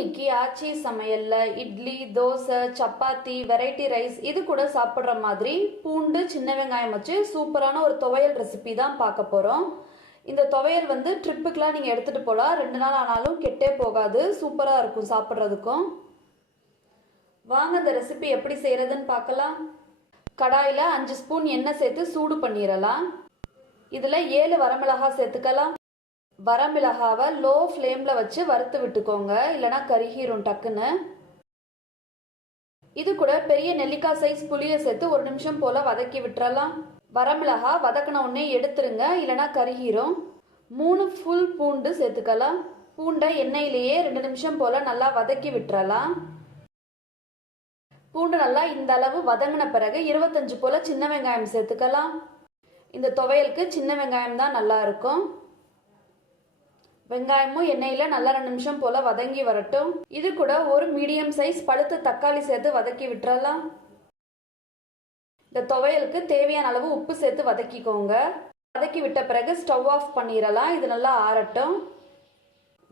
இன்னைக்கு ஆச்சி சமையல்ல idli dosa chapati variety rice இது கூட சாப்பிட்ற மாதிரி பூண்டு சின்ன வெங்காயம் வச்சு சூப்பரான ஒரு துவையல் ரெசிபி தான் பார்க்க போகிறோம் இந்த துவையல் வந்து ட்ரிப்புக்கெலாம் நீங்கள் எடுத்துகிட்டு போகலாம் ரெண்டு நாள் ஆனாலும் கெட்டே போகாது சூப்பராக இருக்கும் சாப்பிட்றதுக்கும். வாங்க இந்த ரெசிபி எப்படி செய்கிறதுன்னு பார்க்கலாம். கடாயில் அஞ்சு ஸ்பூன் எண்ணெய் சேர்த்து சூடு பண்ணிடலாம் இதில் ஏழு வரமிளகா சேர்த்துக்கலாம். வரமிளகாவை லோ ஃப்ளேமில் வச்சு வறுத்து விட்டுக்கோங்க. இல்லைனா கருகிரும் டக்குன்னு. இது கூட பெரிய நெல்லிக்காய் சைஸ் புளியை சேர்த்து ஒரு நிமிஷம் போல் வதக்கி விட்டுறலாம். வரமிளகா வதக்கின உடனே எடுத்துருங்க. இல்லைனா கருகிரும். மூணு ஃபுல் பூண்டு சேர்த்துக்கலாம். பூண்டை எண்ணெயிலேயே ரெண்டு நிமிஷம் போல் நல்லா வதக்கி விட்டுறலாம். பூண்டு நல்லா இந்த அளவு வதங்கின பிறகு இருபத்தஞ்சு போல் சின்ன வெங்காயம் சேர்த்துக்கலாம். இந்த துவையலுக்கு சின்ன வெங்காயம் தான் நல்லா இருக்கும். வெங்காயமும் எண்ணெயில் நல்லா ரெண்டு நிமிஷம் போல் வதங்கி வரட்டும். இது கூட ஒரு மீடியம் சைஸ் பழுத்த தக்காளி சேர்த்து வதக்கி விட்டுறலாம். இந்த துவையலுக்கு தேவையான அளவு உப்பு சேர்த்து வதக்கிக்கோங்க. வதக்கி விட்ட பிறகு ஸ்டவ் ஆஃப் பண்ணிடலாம் இது நல்லா ஆறட்டும்.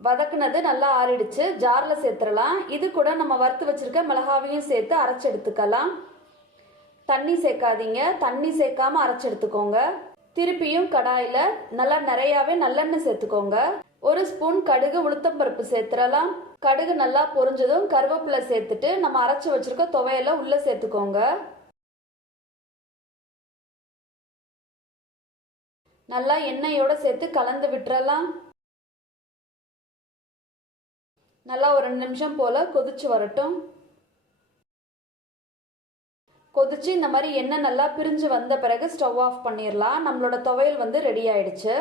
வதக்குனது நல்லா ஆறிடுச்சு. ஜாரில் சேர்த்துடலாம் இது கூட நம்ம வறுத்து வச்சிருக்க மிளகாவையும் சேர்த்து அரைச்சி எடுத்துக்கலாம். தண்ணி சேர்க்காதீங்க. தண்ணி சேர்க்காம அரைச்சி எடுத்துக்கோங்க. திருப்பியும் கடாயில் நல்லா நிறையாவே நல்லெண்ணெய் சேர்த்துக்கோங்க. ஒரு ஸ்பூன் கடுகு உளுத்தம்பருப்பு சேர்த்துடலாம். கடுகு நல்லா பொரிஞ்சதும் கருவேப்பிலை சேர்த்துட்டு நம்ம அரைச்சி வச்சிருக்க துவையல உள்ள சேர்த்துக்கோங்க. நல்லா எண்ணெயோட சேர்த்து கலந்து விட்டுறலாம். நல்லா ஒரு ரெண்டு நிமிஷம் போல கொதிச்சு வரட்டும். கொதிச்சு இந்த மாதிரி எண்ணெய் நல்லா பிரிஞ்சு வந்த பிறகு ஸ்டவ் ஆஃப் பண்ணிடலாம். நம்மளோட துவையல் வந்து ரெடி ஆயிடுச்சு.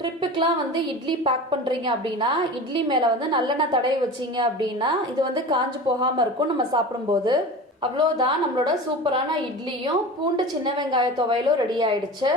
ட்ரிப்புக்கெலாம் வந்து இட்லி பேக் பண்ணுறீங்க அப்படின்னா இட்லி மேலே வந்து நல்லெண்ணெய் தடவி வச்சிங்க அப்படின்னா இது வந்து காஞ்சு போகாமல் இருக்கும் நம்ம சாப்பிடும்போது. அவ்வளோதான் நம்மளோட சூப்பரான இட்லியும் பூண்டு சின்ன வெங்காய துவையலும் ரெடி ஆயிடுச்சு.